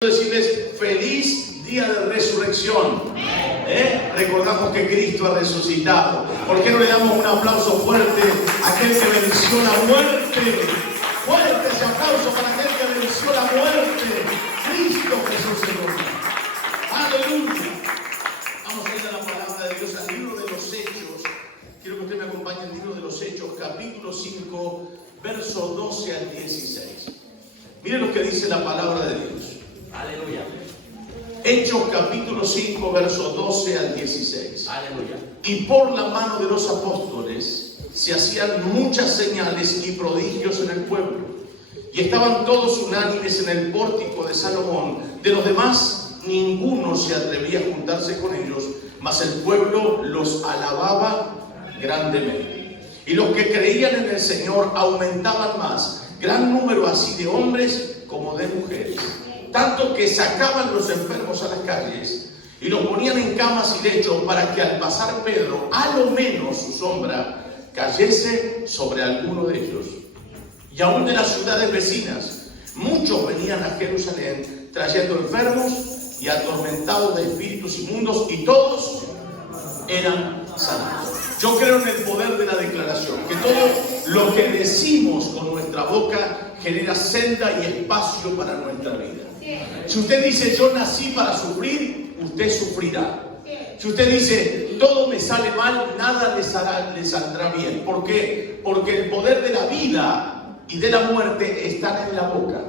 Decirles feliz día de resurrección. Recordamos que Cristo ha resucitado. ¿Por qué no le damos un aplauso fuerte a aquel que venció la muerte? Fuerte ese aplauso para aquel que venció la muerte. Cristo Jesús el hombre. Aleluya. Vamos a ir a la palabra de Dios, al libro de los Hechos. Quiero que usted me acompañe al libro de los Hechos, capítulo 5, verso 12 al 16. Miren lo que dice la palabra de Dios. Aleluya. Hechos capítulo 5, verso 12 al 16. Aleluya. Y por la mano de los apóstoles se hacían muchas señales y prodigios en el pueblo. Y estaban todos unánimes en el pórtico de Salomón. De los demás, ninguno se atrevía a juntarse con ellos, mas el pueblo los alababa grandemente. Y los que creían en el Señor aumentaban más, gran número así de hombres como de mujeres. Tanto que sacaban los enfermos a las calles y los ponían en camas y lechos para que al pasar Pedro, a lo menos su sombra cayese sobre alguno de ellos. Y aún de las ciudades vecinas, muchos venían a Jerusalén trayendo enfermos y atormentados de espíritus inmundos, y todos eran sanados. Yo creo en el poder de la declaración, que todo lo que decimos con nuestra boca genera senda y espacio para nuestra vida. Si usted dice yo nací para sufrir, usted sufrirá. Si usted dice todo me sale mal, nada le saldrá bien. ¿Por qué? Porque el poder de la vida y de la muerte están en la boca.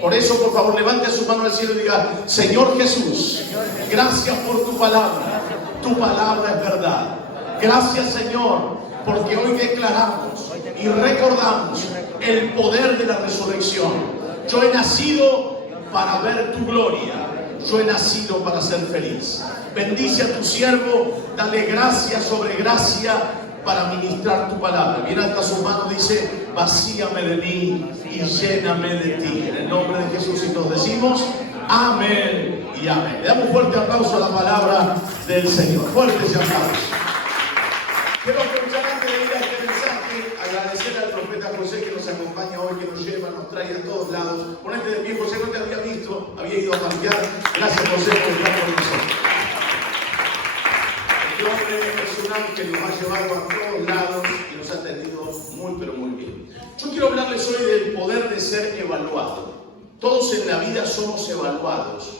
Por eso, por favor, levante su mano al cielo y diga: Señor Jesús, gracias por tu palabra. Tu palabra es verdad. Gracias, Señor, porque hoy declaramos y recordamos el poder de la resurrección. Yo he nacido para ver tu gloria. Yo he nacido para ser feliz. Bendice a tu siervo, dale gracia sobre gracia para ministrar tu palabra. Bien alta su mano, dice: vacíame de mí y lléname de ti. En el nombre de Jesús, y todos decimos amén y amén. Le damos un fuerte aplauso a la palabra del Señor. Fuerte ese aplauso. Quiero aprovechar antes de ir a este mensaje, agradecerle al profeta José que nos acompaña hoy, que nos lleva, nos trae a todos lados. Ponete de pie, José, no te había visto, había ido a cambiar. Gracias, José, por estar con nosotros. Este hombre es un ángel, nos ha llevado a todos lados y nos ha atendido muy, pero muy bien. Yo quiero hablarles hoy del poder de ser evaluado. Todos en la vida somos evaluados.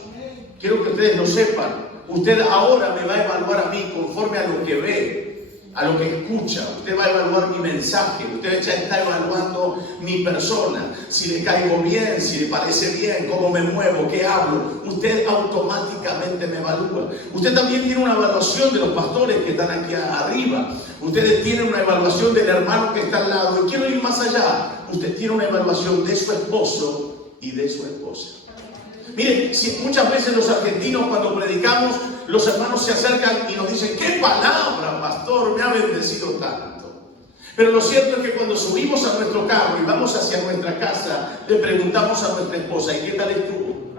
Quiero que ustedes lo sepan. Usted ahora me va a evaluar a mí conforme a lo que ve, a lo que escucha. Usted va a evaluar mi mensaje. Usted ya está evaluando mi persona. Si le caigo bien, si le parece bien, cómo me muevo, qué hablo. Usted automáticamente me evalúa. Usted también tiene una evaluación de los pastores que están aquí arriba. Ustedes tienen una evaluación del hermano que está al lado. Y quiero ir más allá. Usted tiene una evaluación de su esposo y de su esposa. Miren, si muchas veces los argentinos, cuando predicamos, los hermanos se acercan y nos dicen: ¡qué palabra, pastor! Me ha bendecido tanto. Pero lo cierto es que cuando subimos a nuestro carro y vamos hacia nuestra casa, le preguntamos a nuestra esposa: ¿y qué tal estuvo?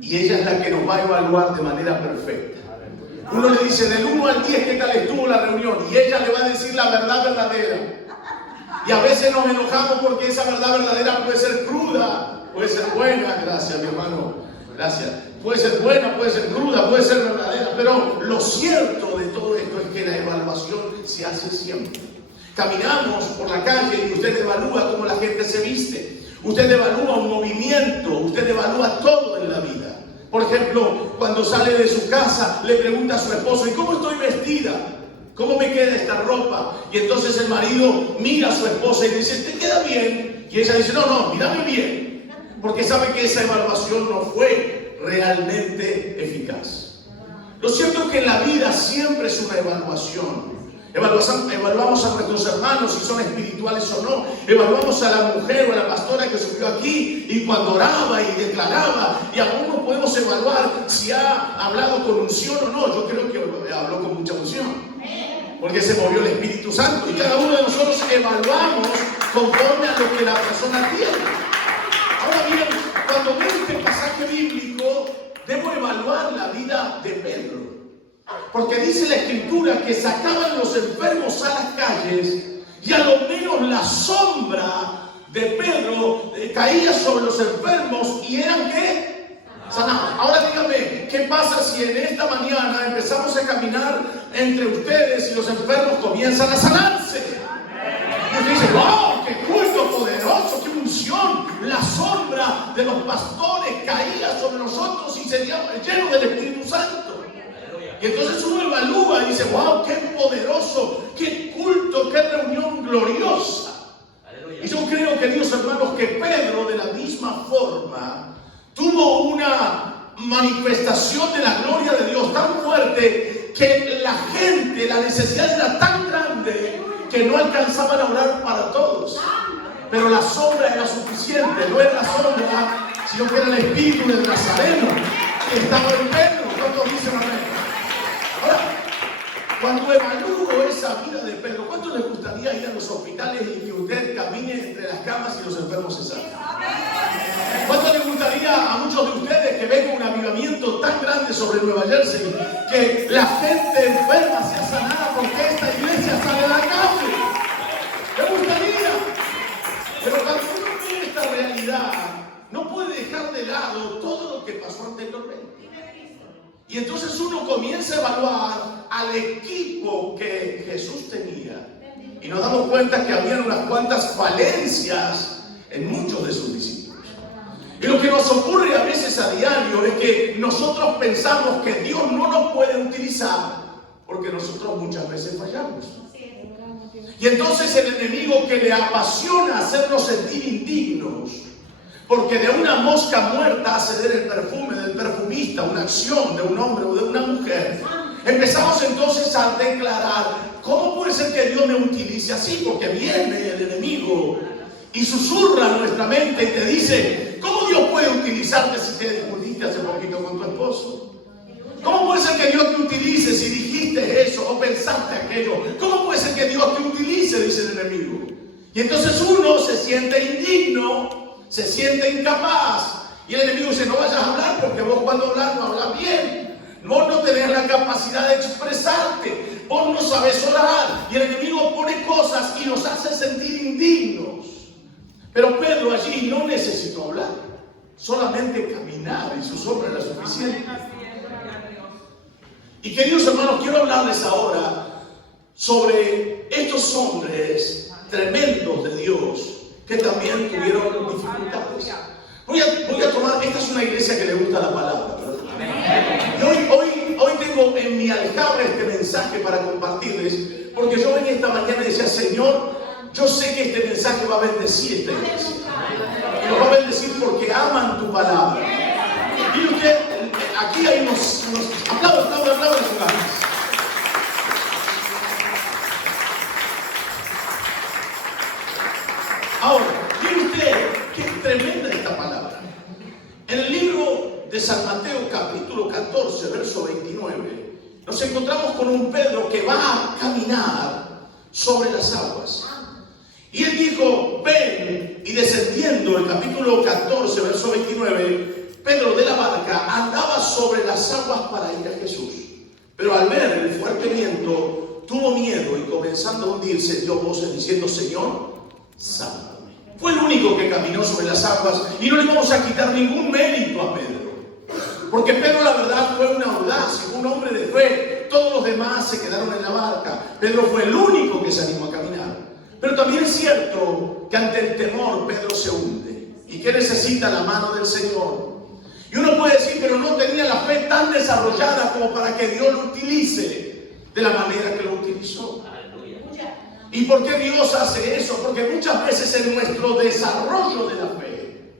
Y ella es la que nos va a evaluar de manera perfecta. Uno le dice del 1 al 10 qué tal estuvo la reunión, y ella le va a decir la verdad verdadera. Y a veces nos enojamos porque esa verdad verdadera puede ser cruda, puede ser buena. Gracias, mi hermano, gracias. Puede ser buena, puede ser cruda, puede ser verdadera. Pero lo cierto de todo esto es que la evaluación se hace siempre. Caminamos por la calle y usted evalúa cómo la gente se viste. Usted evalúa un movimiento, usted evalúa todo en la vida. Por ejemplo, cuando sale de su casa, le pregunta a su esposo: ¿y cómo estoy vestida? ¿Cómo me queda esta ropa? Y entonces el marido mira a su esposa y le dice: ¿te queda bien? Y ella dice: no, mírame bien. Porque sabe que esa evaluación no fue realmente eficaz. Lo cierto es que en la vida siempre es una evaluación. Evaluamos a nuestros hermanos si son espirituales o no. Evaluamos a la mujer o a la pastora que subió aquí y cuando oraba y declaraba. Y aún no podemos evaluar si ha hablado con unción o no. Yo creo que habló con mucha unción, porque se movió el Espíritu Santo. Y cada uno de nosotros evaluamos conforme a lo que la persona tiene. Ahora bien, cuando veo este pasaje bíblico, debo evaluar la vida de Pedro. Porque dice la Escritura que sacaban los enfermos a las calles y a lo menos la sombra de Pedro caía sobre los enfermos y eran ¿qué? ¿qué pasa si en esta mañana empezamos a caminar entre ustedes y los enfermos comienzan a sanarse? Y usted dice, wow, qué culto poderoso, qué unción. La sombra de los pastores caía sobre nosotros y sería lleno del Espíritu Santo. Y entonces uno evalúa y dice, wow, qué poderoso, qué culto, qué reunión gloriosa. Y yo creo, queridos hermanos, que Pedro de la misma forma tuvo una manifestación de la gloria de Dios tan fuerte que la gente, la necesidad era tan grande que no alcanzaban a orar para todos. Pero la sombra era suficiente, no era la sombra, sino que era el Espíritu del Nazareno que estaba en Pedro. ¿Cuántos dicen amén? Ahora, cuando evalúo esa vida de Pedro, ¿cuánto les gustaría ir a los hospitales y que usted camine entre las camas y los enfermos se sanen? ¿Cuánto les gustaría a muchos de ustedes que venga un avivamiento tan grande sobre Nueva Jersey, que la gente enferma sea sanada porque esta iglesia sale a la calle? ¿Les gustaría? Pero cuando uno ve esta realidad, no puede dejar de lado todo lo que pasó anteriormente. Y entonces uno comienza a evaluar al equipo que Jesús tenía. Y nos damos cuenta que había unas cuantas falencias en muchos de sus discípulos. Y lo que nos ocurre a veces a diario es que nosotros pensamos que Dios no nos puede utilizar porque nosotros muchas veces fallamos. Y entonces el enemigo, que le apasiona hacernos sentir indignos, porque de una mosca muerta hace ver el perfume del perfumista, una acción de un hombre o de una mujer. Empezamos entonces a declarar, ¿cómo puede ser que Dios me utilice así? Porque viene el enemigo y susurra en nuestra mente y te dice, ¿cómo Dios puede utilizarte si te discutiste hace poquito con tu esposo? ¿Cómo puede ser que Dios te utilice si dijiste eso o pensaste aquello? ¿Cómo puede ser que Dios te utilice? Dice el enemigo. Y entonces uno se siente indigno, se siente incapaz. Y el enemigo dice, no vayas a hablar porque vos cuando hablas no hablas bien. Vos no tenés la capacidad de expresarte. Vos no sabes orar. Y el enemigo pone cosas y nos hace sentir indignos. Pero Pedro allí no necesitó hablar. Solamente caminar y su sombra era suficiente. Y queridos hermanos, quiero hablarles ahora sobre estos hombres tremendos de Dios que también tuvieron dificultades. Voy a tomar, esta es una iglesia que le gusta la palabra, ¿verdad? Y hoy tengo en mi alcabre este mensaje para compartirles, porque yo venía esta mañana y decía, Señor, yo sé que este mensaje va a bendecir esta iglesia. Y lo va a bendecir porque aman tu palabra. Y usted, aquí hay unos aplausos a su casa. Ahora, mire usted, qué tremenda esta palabra. En el libro de San Mateo, capítulo 14, verso 29, nos encontramos con un Pedro que va a caminar sobre las aguas. Y él dijo, ven, y descendiendo, el capítulo 14, verso 29, Pedro de la barca andaba sobre las aguas para ir a Jesús. Pero al ver el fuerte viento, tuvo miedo y comenzando a hundirse, dio voces diciendo, Señor, sálvame. Fue el único que caminó sobre las aguas y no le vamos a quitar ningún mérito a Pedro. Porque Pedro, la verdad, fue una audacia, fue un hombre de fe. Todos los demás se quedaron en la barca. Pedro fue el único que se animó a caminar. Pero también es cierto que ante el temor Pedro se hunde. ¿Y qué necesita? La mano del Señor. Y uno puede decir, pero no tenía la fe tan desarrollada como para que Dios lo utilice de la manera que lo utilizó. ¿Y por qué Dios hace eso? Porque muchas veces en nuestro desarrollo de la fe,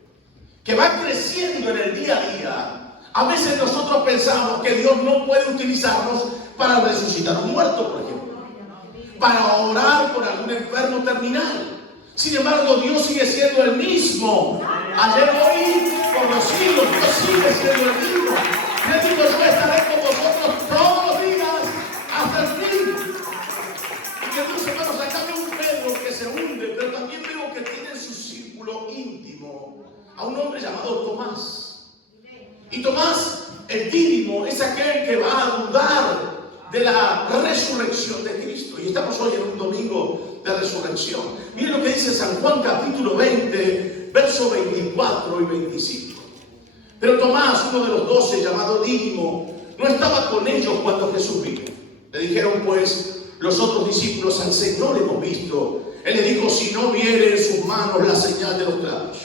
que va creciendo en el día a día, a veces nosotros pensamos que Dios no puede utilizarnos para resucitar a un muerto, por ejemplo, para orar por algún enfermo terminal. Sin embargo, Dios sigue siendo el mismo. Ayer, hoy, por los siglos, Dios sigue siendo el mismo. Él dijo, yo estaré con vosotros todos los días hasta el fin. Y entonces, hermanos, acá veo un Pedro que se hunde, pero también veo que tiene en su círculo íntimo a un hombre llamado Tomás. Y Tomás, el Dídimo, es aquel que va a dudar de la resurrección de Cristo. Y estamos hoy en un domingo de resurrección. Miren lo que dice San Juan capítulo 20, verso 24 y 25. Pero Tomás, uno de los 12, llamado Dídimo, no estaba con ellos cuando Jesús vino. Le dijeron pues los otros discípulos: al Señor hemos visto. Él les dijo: si no viere en sus manos la señal de los clavos,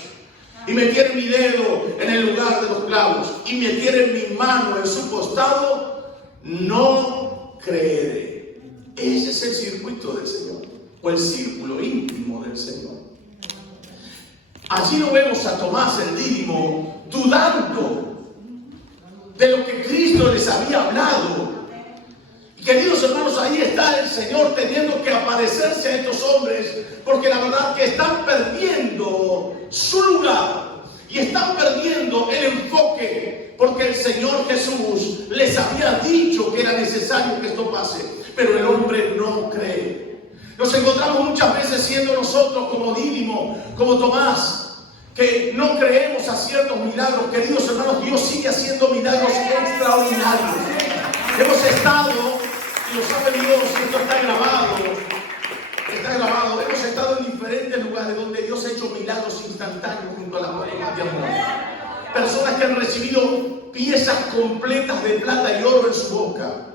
y metiere mi dedo en el lugar de los clavos, y metiere mi mano en su costado, no creeré. Ese es el circuito del Señor, o el círculo íntimo del Señor. Allí no vemos a Tomás el Dídimo dudando de lo que Cristo les había hablado. Y queridos hermanos, ahí está el Señor teniendo que aparecerse a estos hombres, porque la verdad que están perdiendo su lugar y están perdiendo el enfoque, porque el Señor Jesús les había dicho que era necesario que esto pase, pero el hombre no cree. Nos encontramos muchas veces siendo nosotros como Dídimo, como Tomás, que no creemos a ciertos milagros. Queridos hermanos, Dios sigue haciendo milagros extraordinarios. Hemos estado, y lo sabe Dios, esto está grabado, hemos estado en diferentes lugares donde Dios ha hecho milagros instantáneos junto a la palabra de amor. Personas que han recibido piezas completas de plata y oro en su boca.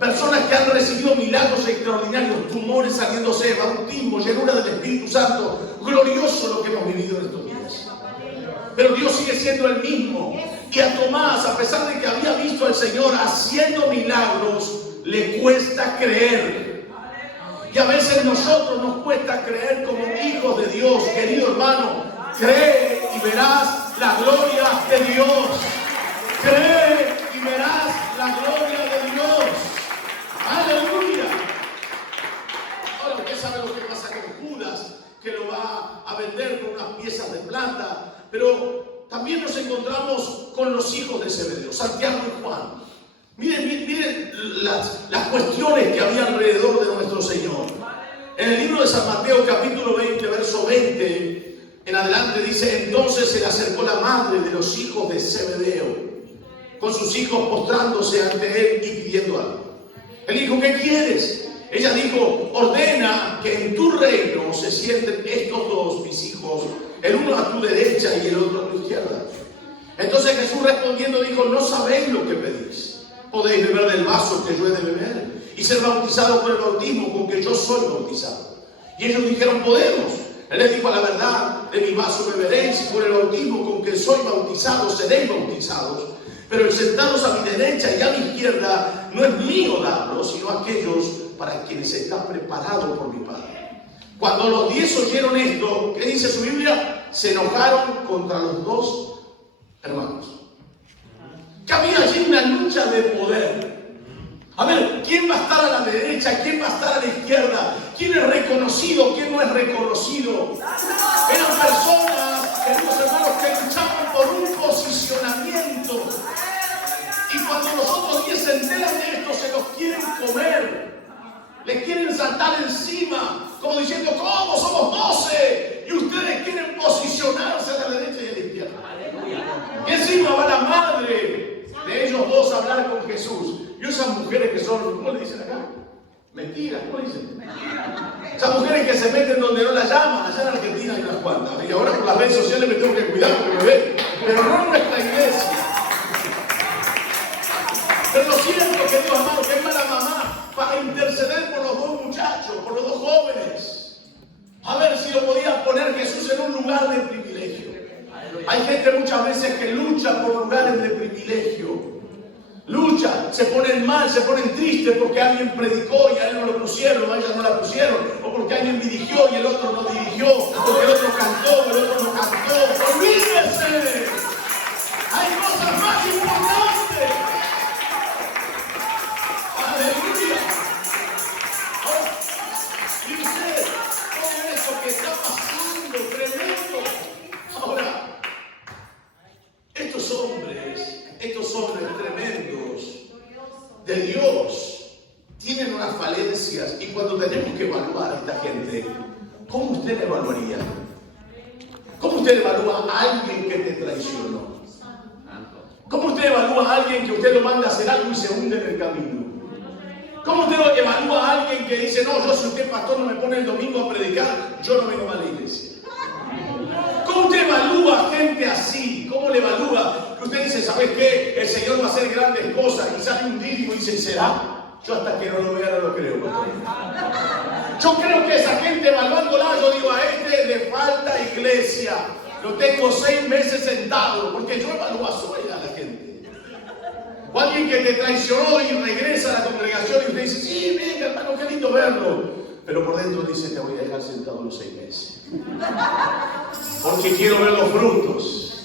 Personas que han recibido milagros extraordinarios, tumores saliéndose, bautismo, llenura del Espíritu Santo. Glorioso lo que hemos vivido en estos días. Pero Dios sigue siendo el mismo. Y a Tomás, a pesar de que había visto al Señor haciendo milagros, le cuesta creer. Y a veces nosotros nos cuesta creer como hijos de Dios. Querido hermano, cree y verás la gloria de Dios. Cree y verás la gloria de Dios. ¡Aleluya! Ahora, usted sabe lo que pasa con Judas, que lo va a vender con unas piezas de plata. Pero también nos encontramos con los hijos de Zebedeo, Santiago y Juan. Miren las cuestiones que había alrededor de nuestro Señor. En el libro de San Mateo, capítulo 20, verso 20, en adelante dice: entonces se le acercó la madre de los hijos de Zebedeo, con sus hijos postrándose ante él y pidiendo algo. Él dijo: ¿qué quieres? Ella dijo: ordena que en tu reino se sienten estos dos, mis hijos, el uno a tu derecha y el otro a tu izquierda. Entonces Jesús respondiendo dijo: no sabéis lo que pedís. Podéis beber del vaso que yo he de beber y ser bautizado con el bautismo con que yo soy bautizado. Y ellos dijeron: podemos. Él les dijo: a la verdad, de mi vaso beberéis y por el bautismo con que soy bautizado seréis bautizados. Pero el sentaros a mi derecha y a mi izquierda no es mío darlo, sino aquellos para quienes está preparado por mi Padre. Cuando los 10 oyeron esto, ¿qué dice su Biblia? Se enojaron contra los dos hermanos. Que había allí una lucha de poder. A ver, ¿quién va a estar a la derecha? ¿Quién va a estar a la izquierda? ¿Quién es reconocido? ¿Quién no es reconocido? Eran personas, queridos hermanos, que luchaban por un posicionamiento. Y cuando los otros 10 se enteran de esto, se los quieren comer. Les quieren saltar encima, como diciendo: ¿cómo somos 12? Y ustedes quieren posicionarse a la derecha y a la izquierda. Y encima va la madre de ellos dos a hablar con Jesús. Y esas mujeres que son, ¿cómo le dicen acá? Mentiras, ¿cómo le dicen? Esas mujeres que se meten donde no las llaman. Allá en Argentina hay unas cuantas. Y ahora por las redes sociales me tengo que cuidar porque me ven. Pero no en nuestra iglesia. Pero lo siento, queridos hermanos, que es mala mamá para interceder por los dos muchachos, por los dos jóvenes. A ver si lo podía poner Jesús en un lugar de privilegio. Hay gente muchas veces que lucha por lugares de privilegio. Lucha, se ponen mal, se ponen tristes porque alguien predicó y a él no lo pusieron, a ella no la pusieron, o porque alguien dirigió y el otro no dirigió, porque el otro cantó, el otro no cantó. ¡Olvídense! Hay cosas más importantes. ¡Aleluya! Ahora, y ustedes, oigan esto que está pasando, tremendo. Ahora, estos hombres tremendos de Dios tienen unas falencias, y cuando tenemos que evaluar a esta gente, ¿cómo usted evaluaría? ¿Cómo usted evalúa a alguien que te traicionó? ¿Cómo usted evalúa a alguien que usted lo manda a hacer algo y se hunde en el camino? ¿Cómo usted evalúa a alguien que dice: no, yo si usted pastor no me pone el domingo a predicar, yo no vengo a la iglesia? ¿Cómo usted evalúa a gente así? ¿Cómo le evalúa? Que usted dice: ¿sabes qué? El Señor va a hacer grandes cosas. Y sale un dídimo y dice, ¿será? Yo hasta que no lo vea no lo creo, pastor. Yo creo que esa gente evaluándola, yo digo, a este le falta iglesia. Lo tengo 6 meses sentado, porque yo evalúo a la gente. O alguien que te traicionó y regresa a la congregación y usted dice, sí, venga hermano, qué lindo verlo. Pero por dentro dice, te voy a dejar sentado los 6 meses. Porque quiero ver los frutos.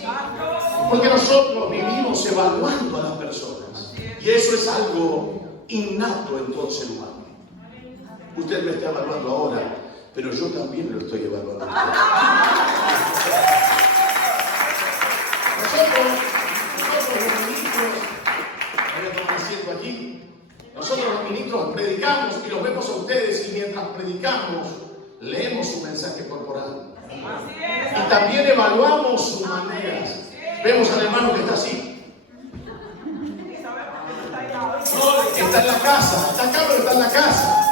Porque nosotros vivimos evaluando a las personas. Y eso es algo innato en todo ser humano. Usted me está evaluando ahora, pero yo también lo estoy evaluando. Nosotros los ministros, voy a tomar asiento aquí, nosotros los ministros predicamos y los vemos a ustedes y mientras predicamos, leemos su mensaje corporal. Y también evaluamos sus maneras. Vemos al hermano que está así. Está en la casa, está acá pero está en la casa.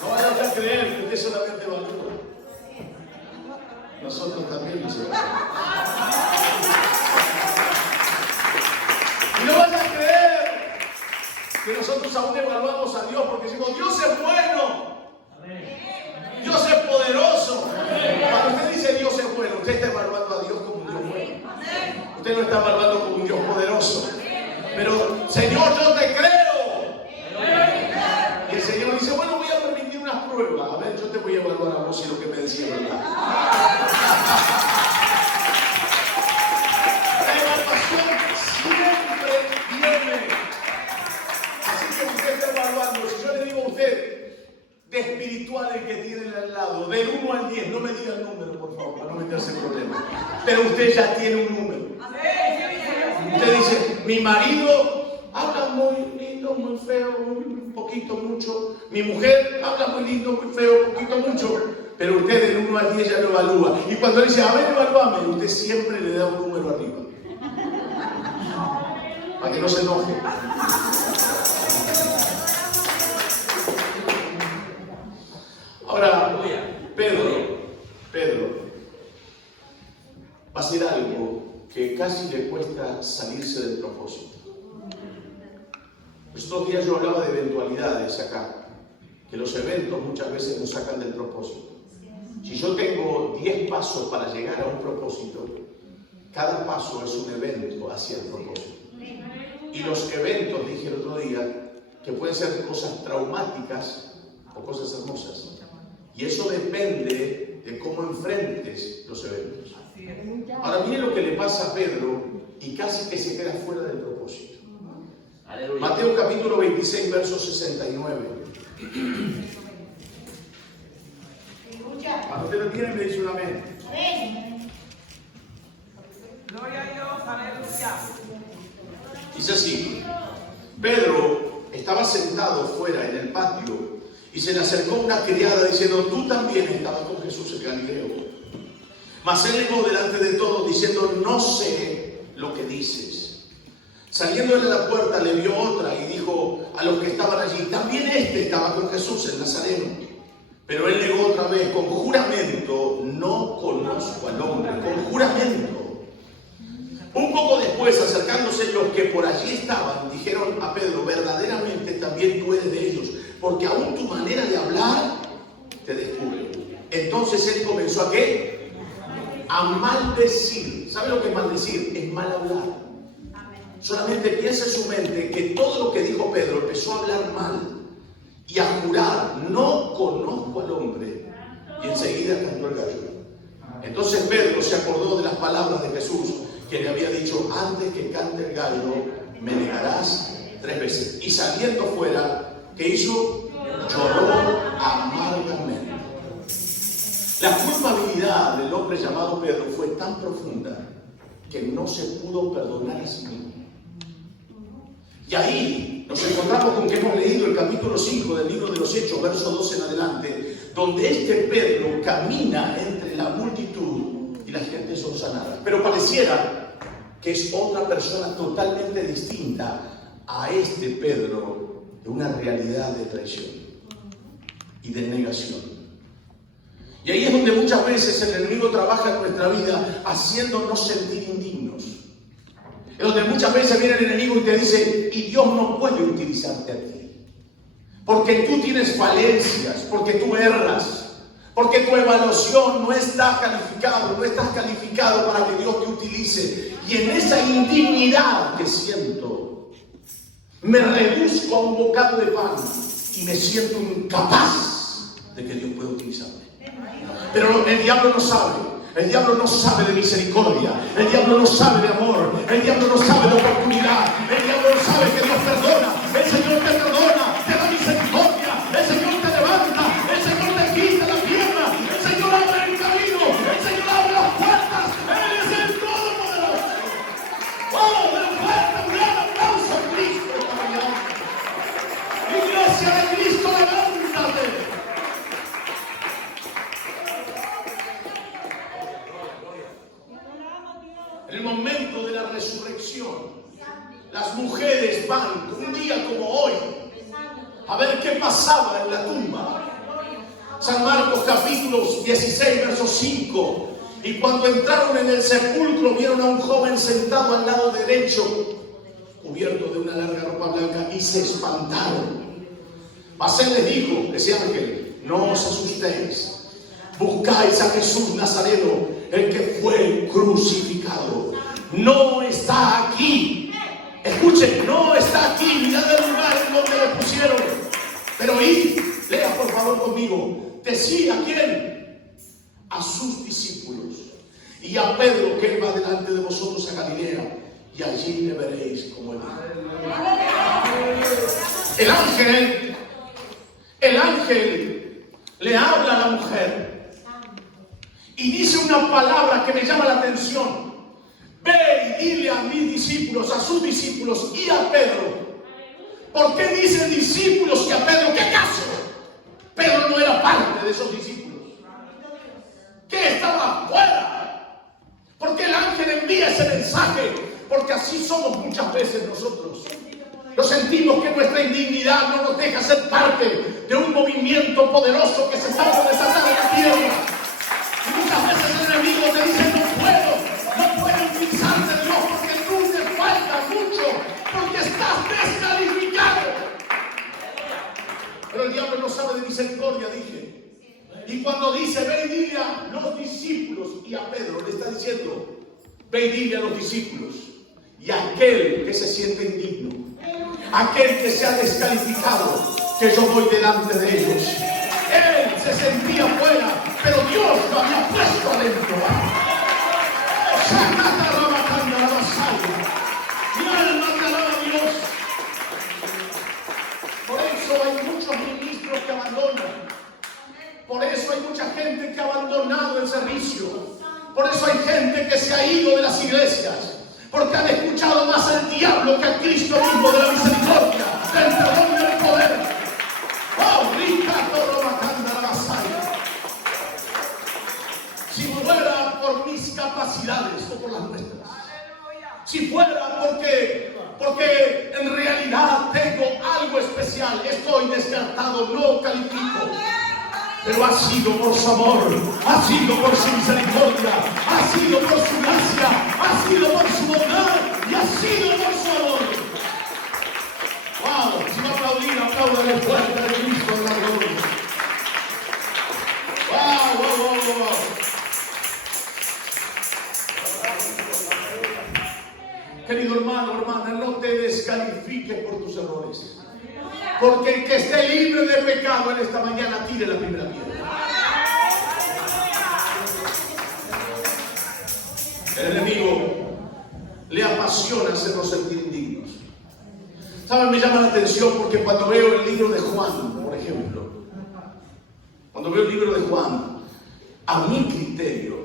No vaya a creer que usted solamente evalúa. Nosotros también nos evaluamos. Y no vaya a creer que nosotros aún evaluamos a Dios porque decimos, Dios es bueno. Dios es poderoso. Cuando usted dice Dios es bueno, usted está evaluando a Dios como un Dios bueno. Usted no está evaluando como un Dios poderoso. Pero, Señor, yo te creo. Y el Señor dice, bueno, voy a permitir unas pruebas. A ver, yo te voy a evaluar a vos si lo que me decía es verdad. La evaluación siempre viene. Así que usted está evaluando. Si yo le digo a usted, de espiritual el que tiene al lado, del 1 al 10, no me diga el número, por favor, para no meterse en problemas. Pero usted ya tiene un número. Usted dice, mi marido habla muy lindo, muy feo, un poquito, mucho. Mi mujer habla muy lindo, muy feo, poquito, mucho. Pero usted del 1 al 10 ya lo evalúa. Y cuando dice, a ver, evalúame, usted siempre le da un número arriba. Para que no se enoje. Ahora, Pedro va a hacer algo que casi le cuesta salirse del propósito. Estos días yo hablaba de eventualidades acá, que los eventos muchas veces nos sacan del propósito. Si yo tengo 10 pasos para llegar a un propósito, cada paso es un evento hacia el propósito. Y los eventos, dije el otro día, que pueden ser cosas traumáticas o cosas hermosas. Y eso depende de cómo enfrentes los eventos. Ahora mire lo que le pasa a Pedro y casi que se queda fuera del propósito. Aleluya. Mateo capítulo 26, verso 69. Cuando usted lo tiene, me dice un amén. Gloria a Dios, aleluya. Dice así: Pedro estaba sentado fuera en el patio y se le acercó una criada diciendo, tú también estabas con Jesús el Galileo. Mas él negó delante de todos diciendo, no sé lo que dices. Saliendo de la puerta le vio otra y dijo a los que estaban allí, también este estaba con Jesús el Nazareno. Pero él negó otra vez, con juramento, no conozco al hombre, con juramento. Un poco después, acercándose los que por allí estaban, dijeron a Pedro, verdaderamente también tú eres de ellos, porque aún tu manera de hablar te descubre. Entonces él comenzó a ¿qué? A maldecir. ¿Sabe lo que es maldecir? Es mal hablar. Solamente piensa en su mente que todo lo que dijo Pedro empezó a hablar mal y a jurar, no conozco al hombre. Y enseguida cantó el gallo. Entonces Pedro se acordó de las palabras de Jesús que le había dicho, antes que cante el gallo, me negarás 3 veces. Y saliendo fuera, ¿qué hizo? Lloró amargamente. La culpabilidad del hombre llamado Pedro fue tan profunda que no se pudo perdonar a sí mismo. Y ahí nos encontramos con que hemos leído el capítulo 5 del libro de los Hechos, verso 12 en adelante, donde este Pedro camina entre la multitud y la gente son sanadas. Pero pareciera que es otra persona totalmente distinta a este Pedro de una realidad de traición. y de negación. Y ahí es donde muchas veces el enemigo trabaja en nuestra vida haciéndonos sentir indignos. Es donde muchas veces viene el enemigo y te dice, y Dios no puede utilizarte a ti. Porque tú tienes falencias, porque tú erras, porque tu evaluación no está calificado, no estás calificado para que Dios te utilice. Y en esa indignidad que siento, me reduzco a un bocado de pan y me siento incapaz de que Dios pueda utilizarme. Pero el diablo no sabe. El diablo no sabe de misericordia. El diablo no sabe de amor. El diablo no sabe de oportunidad. El diablo no sabe que Dios perdona. El Señor te perdona, te da misericordia. El Señor te levanta. El Señor te quita la pierna. El Señor abre el camino. El Señor abre las puertas. Él es el Todopoderoso. ¡Oh! ¡Le falta un gran aplauso a Cristo esta mañana! Iglesia de Cristo, levántate. En el momento de la resurrección, las mujeres van un día como hoy a ver qué pasaba en la tumba. San Marcos capítulo 16, verso 5. Y cuando entraron en el sepulcro, vieron a un joven sentado al lado derecho, cubierto de una larga ropa blanca, y se espantaron. Mas él les dijo, ese ángel, no os asustéis. Buscáis a Jesús Nazareno, el que fue crucificado. No está aquí. Escuchen, no está aquí. Mirad el lugar en donde le pusieron. Pero id, lea por favor conmigo. Decía a quién, a sus discípulos y a Pedro, que él va delante de vosotros a Galilea, y allí le veréis como él. El ángel le habla a la mujer. Y dice una palabra que me llama la atención. Ve y dile a mis discípulos, a sus discípulos y a Pedro. ¿Por qué dicen discípulos y a Pedro? ¿Qué caso? Pedro no era parte de esos discípulos. ¿Qué estaba afuera? ¿Por qué el ángel envía ese mensaje? Porque así somos muchas veces nosotros. Nos sentimos que nuestra indignidad no nos deja ser parte de un movimiento poderoso que se está por desatar en la tierra. Y muchas veces el enemigo te dice, no puedo utilizarte, Dios, porque tú te falta mucho, porque estás descalificado. Pero el diablo no sabe de misericordia, dije. Y cuando dice, ve y dile a los discípulos y a Pedro, le está diciendo, ve y dile a los discípulos y a aquel que se siente indigno, aquel que se ha descalificado, que yo voy delante de ellos. Él se sentía fuera, pero Dios lo había puesto adentro. Mi alma te alaba a Dios. Por eso hay muchos ministros que abandonan. Por eso hay mucha gente que ha abandonado el servicio. Por eso hay gente que se ha ido de las iglesias. Porque han escuchado más al diablo que a Cristo mismo, de la misericordia, del perdón y del poder. ¡Oh, rica todo matando la vasalla! Si fuera por mis capacidades o por las nuestras, si fuera porque en realidad tengo algo especial, estoy descartado, no califico. Pero ha sido por su amor, ha sido por su misericordia, ha sido por su gracia, ha sido por su bondad y ha sido por su amor. ¡Wow! Si va a aplaudir, apláudale fuerte de Cristo de la gloria. ¡Wow! Querido hermano, hermana, no te descalifiques por tus errores. Porque el que esté libre de pecado en esta mañana, tire la primera piedra. El enemigo le apasiona hacernos sentir indignos. ¿Saben? Me llama la atención porque cuando veo el libro de Juan, por ejemplo, cuando veo el libro de Juan, a mi criterio,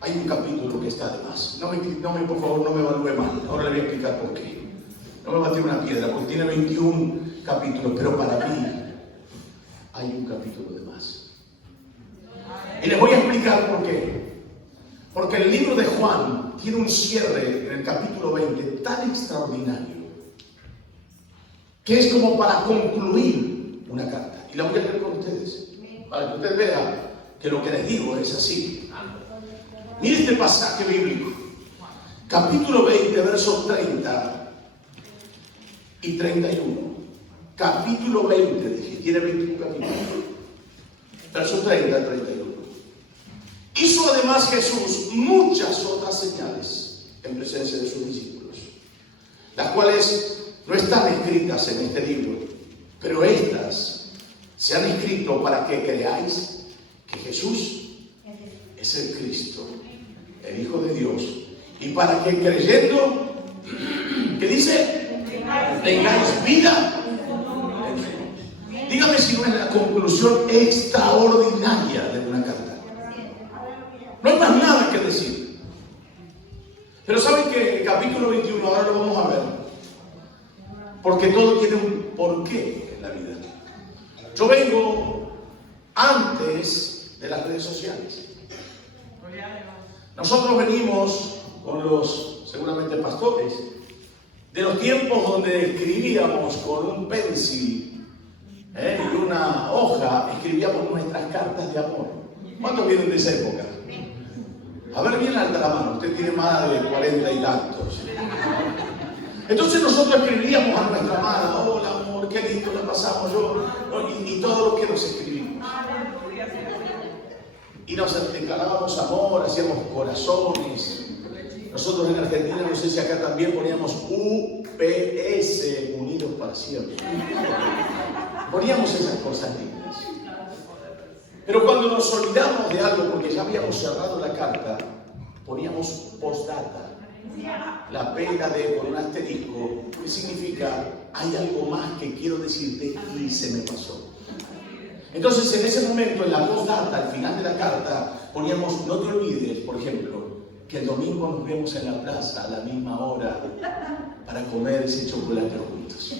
hay un capítulo que está de más. Por favor, no me evalúe mal. Ahora le voy a explicar por qué. No me bate una piedra, porque tiene 21 capítulos, pero para mí hay un capítulo de más. Y les voy a explicar por qué. Porque el libro de Juan tiene un cierre en el capítulo 20 tan extraordinario, que es como para concluir una carta. Y la voy a leer con ustedes. para que usted vea que lo que les digo es así. Mire este pasaje bíblico, capítulo 20, versos 30 y 31. Capítulo 20, dije, tiene 21 capítulos. Versos 30 al 31. Hizo además Jesús muchas otras señales en presencia de sus discípulos, las cuales no están escritas en este libro, pero estas se han escrito para que creáis que Jesús es el Cristo, el Hijo de Dios, y para que creyendo, ¿qué dice? Tengáis vida. Dígame si no es la conclusión extraordinaria de una carta. No hay más nada que decir. Pero saben que el capítulo 21, ahora lo vamos a ver, porque todo tiene un porqué en la vida. Yo vengo antes de las redes sociales. Nosotros venimos con los, seguramente pastores, de los tiempos donde escribíamos con un pencil y una hoja, escribíamos nuestras cartas de amor. ¿Cuántos vienen de esa época? A ver, bien alta la mano, usted tiene más de 40 y tantos. Entonces nosotros escribíamos a nuestra amada, hola amor, qué lindo la pasamos yo, y todo lo que nos escribimos. Y nos declarábamos amor, hacíamos corazones. Nosotros en Argentina, no sé si acá también poníamos UPS, unidos para siempre. Poníamos esas cosas lindas. Pero cuando nos olvidamos de algo, porque ya habíamos cerrado la carta, poníamos postdata. La pega de con un asterisco, que significa hay algo más que quiero decirte y se me pasó. Entonces en ese momento, en la postdata, al final de la carta, poníamos, no te olvides, por ejemplo, que el domingo nos vemos en la plaza a la misma hora para comer ese chocolate juntos.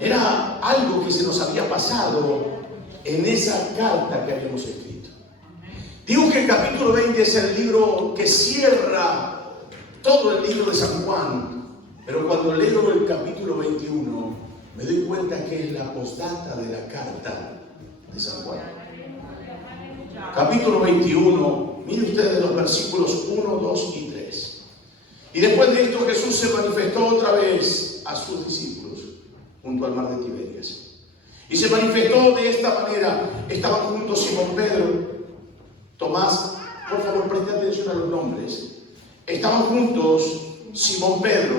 Era algo que se nos había pasado en esa carta que habíamos escrito. Digo que el capítulo 20 es el libro que cierra todo el libro de San Juan, pero cuando leo el capítulo 21 me doy cuenta que es la postdata de la carta de San Juan. Capítulo 21, mire ustedes los versículos 1, 2 y 3. Y después de esto Jesús se manifestó otra vez a sus discípulos junto al mar de Tiberias. Y se manifestó de esta manera. Estaban juntos Simón Pedro, Tomás, por favor preste atención a los nombres. Estaban juntos Simón Pedro,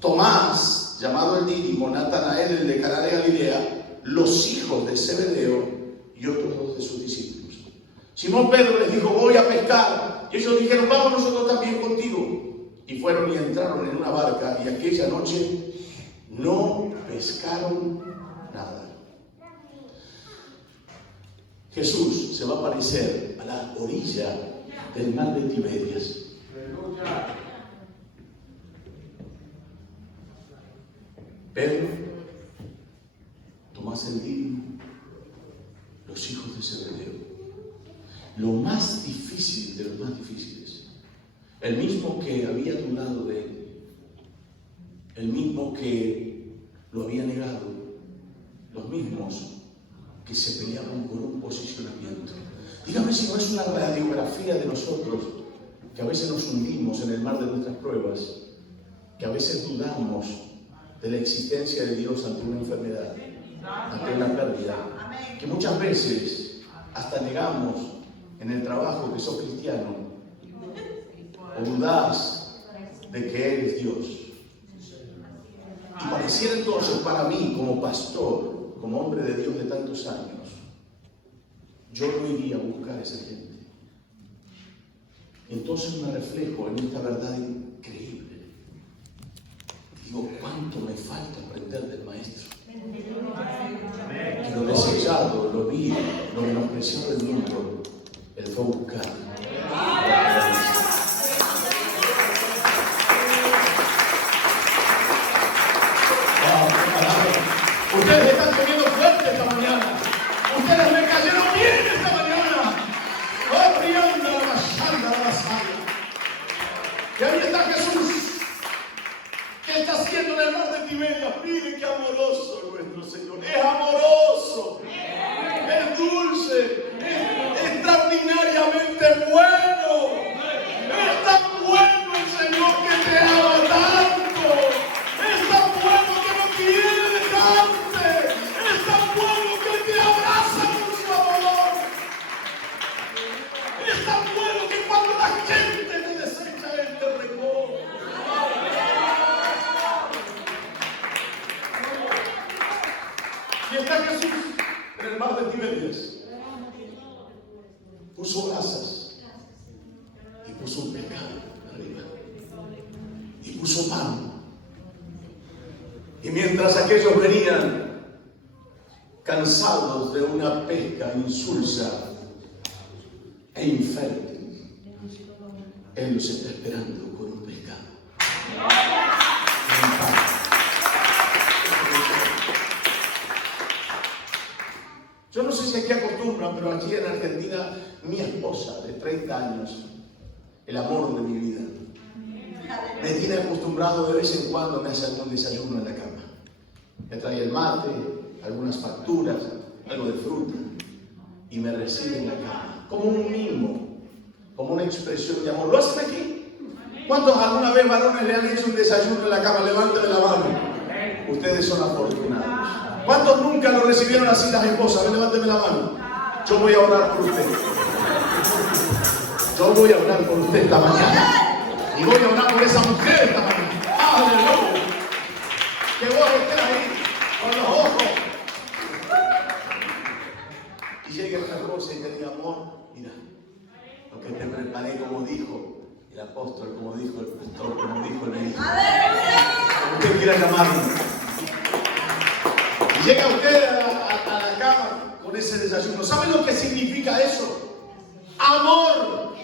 Tomás, llamado el Dídimo, Natanael, el de Caná de Galilea, los hijos de Zebedeo y otros dos de sus discípulos. Simón Pedro les dijo, voy a pescar. Y ellos dijeron, vamos nosotros también contigo. Y fueron y entraron en una barca y aquella noche no pescaron nada. Jesús se va a aparecer a la orilla del mar de Tiberias. Pedro, Tomás el Dídimo, los hijos de Zebedeo. Lo más difícil de los más difíciles. El mismo que había dudado de él. El mismo que lo había negado. Los mismos que se peleaban por un posicionamiento. Dígame si no es una radiografía de nosotros, que a veces nos hundimos en el mar de nuestras pruebas, que a veces dudamos de la existencia de Dios ante una enfermedad, ante una pérdida, que muchas veces hasta negamos en el trabajo que sos cristiano, o dudás de que eres Dios. Y pareciera entonces para mí, como pastor, como hombre de Dios de tantos años, yo no iría a buscar a esa gente. Entonces me reflejo en esta verdad increíble. Digo, ¿cuánto me falta aprender del Maestro? Que lo desechado, lo vil, lo menospreciado del mundo, Él fue a buscar. Ustedes están comiendo fuerte esta mañana. Ustedes me cayeron bien esta mañana. Oh, brillando la santa de la sala. Y ahí está Jesús. ¿Qué está haciendo en el mar de Tiberias? Mire qué amoroso es nuestro Señor. Es amoroso. mar de Tiberias. Puso brasas y puso un pescado arriba y puso pan. Y mientras aquellos venían cansados de una pesca insulsa e infértil, Él los está esperando con un pescado. Un pan. Yo no sé si aquí acostumbran, pero aquí en Argentina, mi esposa de 30 años, el amor de mi vida, me tiene acostumbrado de vez en cuando, me hace algún desayuno en la cama. Me trae el mate, algunas facturas, algo de fruta, y me recibe en la cama, como un mimo, como una expresión de amor. ¿Lo hacen aquí? ¿Cuántos alguna vez varones le han hecho un desayuno en la cama? Levántame la mano. Ustedes son afortunados. ¿Cuántos nunca lo recibieron así las esposas? Levánteme la mano. Yo voy a orar por usted. Yo voy a orar por usted esta mañana. Y voy a orar por esa mujer esta mañana. ¡Aleluya! Que vos estés ahí con los ojos. Y llegue otra cosa y te diga, amor, mira, lo que te preparé, como dijo el apóstol, como dijo el pastor, como dijo el ministro. Como usted quiera llamarlo. Y llega usted a la cama con ese desayuno. ¿Sabe lo que significa eso? Amor.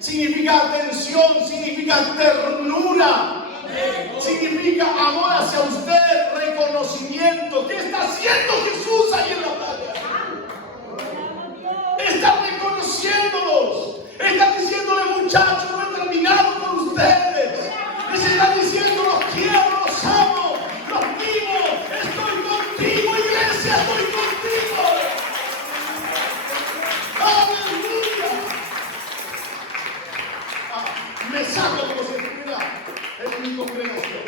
Significa atención, significa ternura, significa amor hacia usted, reconocimiento. ¿Qué está haciendo Jesús ahí en la playa? Está reconociéndolos, está diciéndole, muchachos, no he terminado con ustedes. Les está diciendo, los quiero, los amo, los mimo, estoy contigo, iglesia, estoy contigo. ¡Aleluya! Me saco como si estuviera en mi congregación.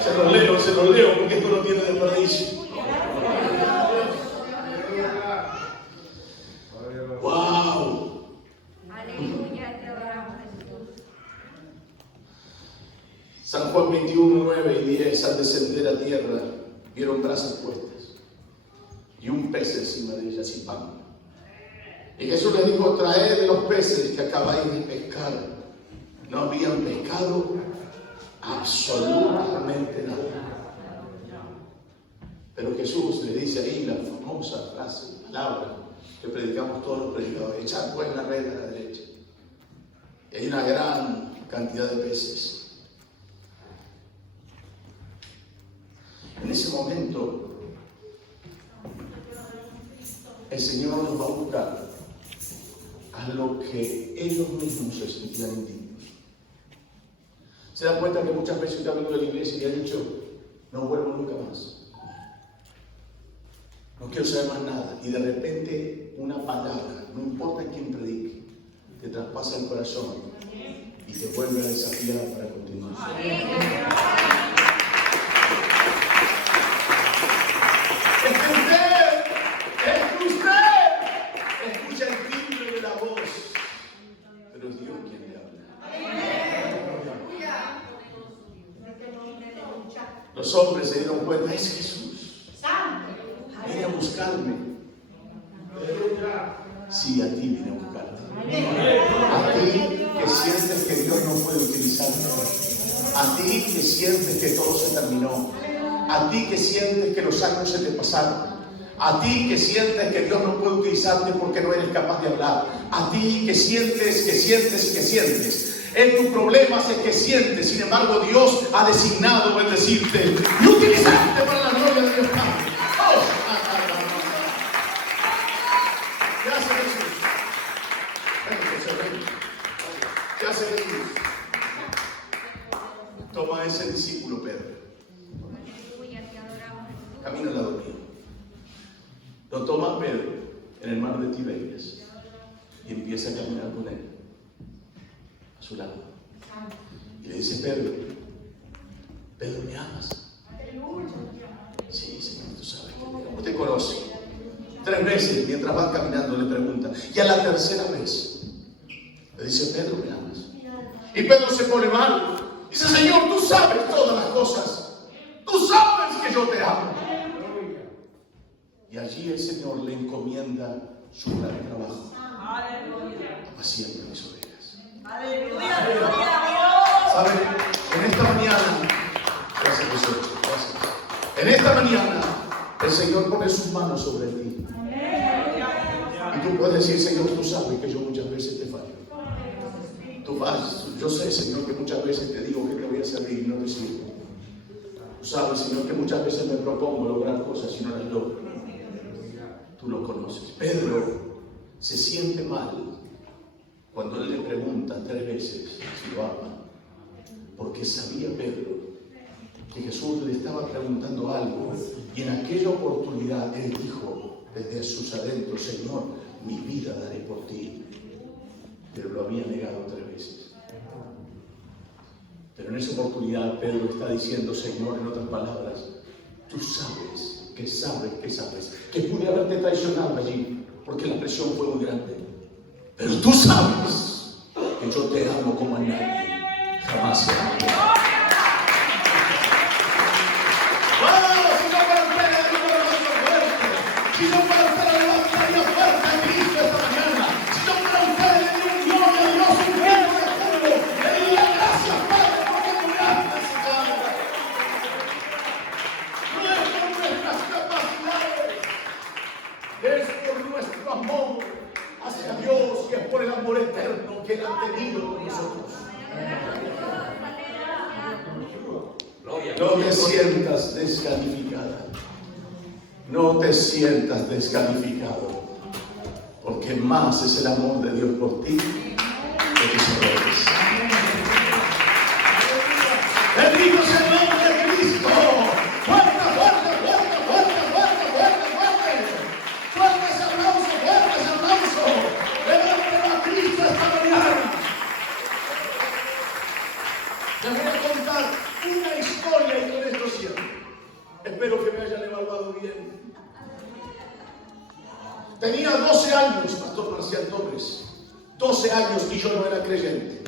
Se los leo, porque esto no tiene desperdicio. ¡Wow! Aleluya, te adoramos, Jesús. San Juan 21, 9 y 10, al descender a tierra, vieron brasas puestas y un pez encima de ellas y pan. Y Jesús les dijo, traed de los peces que acabáis de pescar. No habían pescado absolutamente nada. Pero Jesús le dice ahí la famosa frase, palabra, que predicamos todos los predicadores: echad pues la red a la derecha. Y hay una gran cantidad de peces. En ese momento, el Señor nos va a buscar a lo que ellos mismos se sentían indignos. Se dan cuenta que muchas veces usted ha venido a la iglesia y ha dicho, no vuelvo nunca más. No quiero saber más nada. Y de repente una palabra, no importa quién predique, te traspasa el corazón y te vuelve a desafiar para continuar. Escucha el timbre de la voz, pero es Dios quien le habla. Los hombres se dieron cuenta, es Jesús. Viene a buscarme. Sí, a ti viene a buscarte. A ti que sientes que Dios no puede utilizarte. A ti que sientes que todo se terminó. A ti que sientes que los años se te pasaron. A ti que sientes que Dios no puede utilizarte porque no eres capaz de hablar. A ti que sientes. En tus problemas es que sientes. Sin embargo, Dios ha designado bendecirte y utilizarte para la gloria de Dios Padre. Gracias, Jesús. Gracias, Jesús. Toma ese discípulo, Pedro. Camina al lado mío. Lo toma Pedro en el mar de Tiberias y empieza a caminar con él a su lado. Y le dice, Pedro, ¿me amas? Sí, Señor, tú sabes que te amo. Usted conoce. 3 veces mientras van caminando le pregunta. Y a la tercera vez le dice, Pedro, ¿me amas? Y Pedro se pone mal. Dice, Señor, tú sabes todas las cosas. Y allí el Señor le encomienda su gran trabajo. Aleluya. Apacienta mis ovejas. Aleluya. Gloria a Dios. ¿Saben? En esta mañana, gracias Jesús, gracias. En esta mañana, el Señor pone sus manos sobre ti. Y tú puedes decir, Señor, tú sabes que yo muchas veces te fallo. Yo sé, Señor, que muchas veces te digo que te voy a servir y no te sirvo. Tú sabes, Señor, que muchas veces me propongo lograr cosas y no las logro. Tú lo conoces. Pedro se siente mal cuando él le pregunta 3 veces si lo ama, porque sabía Pedro que Jesús le estaba preguntando algo, y en aquella oportunidad él dijo desde sus adentros, Señor, mi vida daré por ti. Pero lo había negado 3 veces. Pero en esa oportunidad Pedro está diciendo, Señor, en otras palabras, tú sabes, que pude haberte traicionado allí, porque la presión fue muy grande. Pero tú sabes que yo te amo como a nadie jamás se amó. Si no para usted la levantaría fuerte a Cristo esta mañana. Si no para usted le dio gloria a Dios, un grito de júbilo. Le diría gracias, Padre, porque tú me amas, Señor. No es por nuestras capacidades, es por nuestro amor hacia Dios y es por el amor eterno que Él ha tenido con nosotros. No te sientas descalificada. No te sientas descalificado, porque más es el amor de Dios por ti que tus errores. Bendito sea el nombre de Cristo. Fuerte, fuerte, fuerte, fuerte, fuerte, fuerte, fuerte. Fuerte ese aplauso, fuerte ese aplauso. Levántelo a Cristo esta mañana. Les voy a contar una historia y con esto cierro. Espero que me hayan evaluado bien. Tenía 12 años, Pastor Marcial Torres. 12 años y yo no era creyente.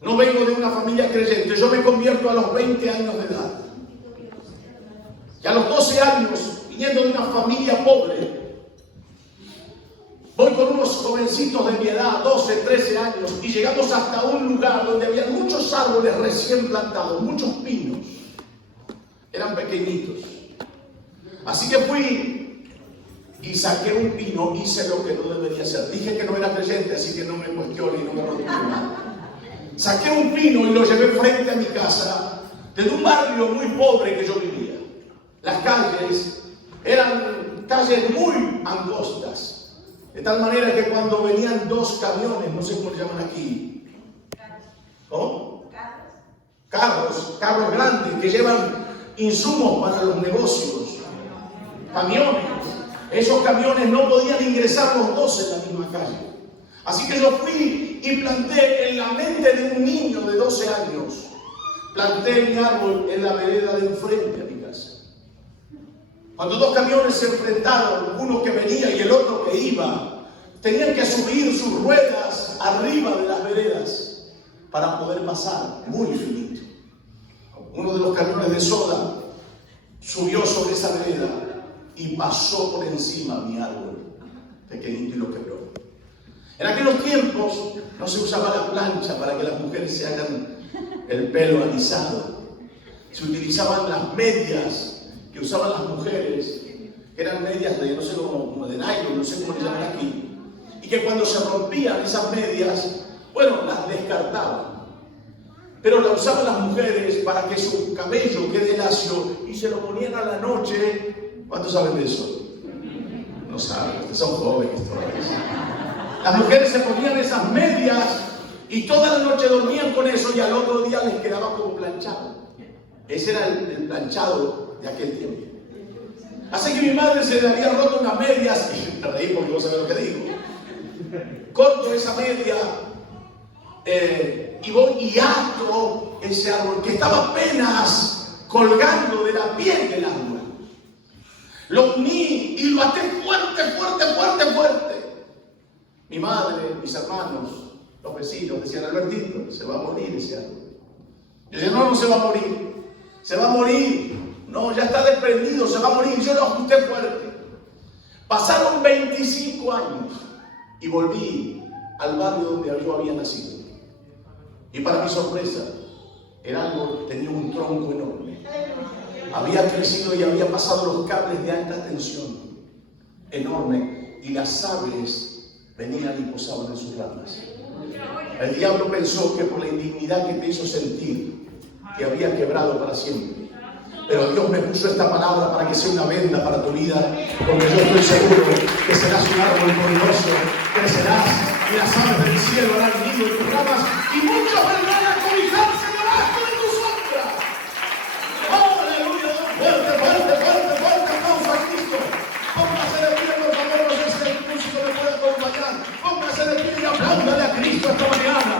No vengo de una familia creyente. Yo me convierto a los 20 años de edad. Y a los 12 años, viniendo de una familia pobre, voy con unos jovencitos de mi edad, 12, 13 años, y llegamos hasta un lugar donde había muchos árboles recién plantados, muchos pinos. Eran pequeñitos. Así que fui y saqué un pino, hice lo que no debería hacer. Dije que no era creyente, así que no me cuestione y no me rotundo nada. Saqué un pino y lo llevé frente a mi casa, desde un barrio muy pobre que yo vivía. Las calles eran calles muy angostas, de tal manera que cuando venían 2 camiones, no sé cómo le llaman aquí, ¿cómo? Carros grandes que llevan insumos para los negocios, camiones. Esos camiones no podían ingresar los 2 en la misma calle. Así que yo fui y planté en la mente de un niño de 12 años, planté mi árbol en la vereda de enfrente a mi casa. Cuando 2 camiones se enfrentaron, uno que venía y el otro que iba, tenían que subir sus ruedas arriba de las veredas para poder pasar, muy finito. Uno de los camiones de soda subió sobre esa vereda y pasó por encima mi árbol pequeñito y lo quebró. En aquellos tiempos no se usaba la plancha para que las mujeres se hagan el pelo alisado. Se utilizaban las medias que usaban las mujeres, que eran medias de, no sé cómo, de nylon, no sé cómo le llaman aquí, y que cuando se rompían esas medias, bueno, las descartaban. Pero la usaban las mujeres para que su cabello quede lacio y se lo ponían a la noche. ¿Cuántos saben de eso? No saben, ustedes son jóvenes todavía. Las mujeres se ponían esas medias y toda la noche dormían con eso y al otro día les quedaba como planchado. Ese era el planchado de aquel tiempo. Así que mi madre se le había roto unas medias, y me reí porque vos sabés lo que digo. Corto esa media y voy y ato ese árbol que estaba apenas colgando de la piel del árbol. Lo uní y lo até fuerte, fuerte, fuerte, fuerte. Mi madre, mis hermanos, los vecinos decían, Albertito, se va a morir ese árbol. Yo decía, no se va a morir. Se va a morir. No, ya está desprendido, se va a morir. Yo lo ajusté fuerte. Pasaron 25 años y volví al barrio donde yo había nacido. Y para mi sorpresa, el árbol tenía un tronco enorme. Había crecido y había pasado los cables de alta tensión enorme, y las aves venían y posaban en sus ramas. El diablo pensó que por la indignidad que te hizo sentir, te había quebrado para siempre. Pero Dios me puso esta palabra para que sea una venda para tu vida, porque yo estoy seguro que serás un árbol poderoso, crecerás y las aves del cielo harán nido en tus ramas y muchos vendrán a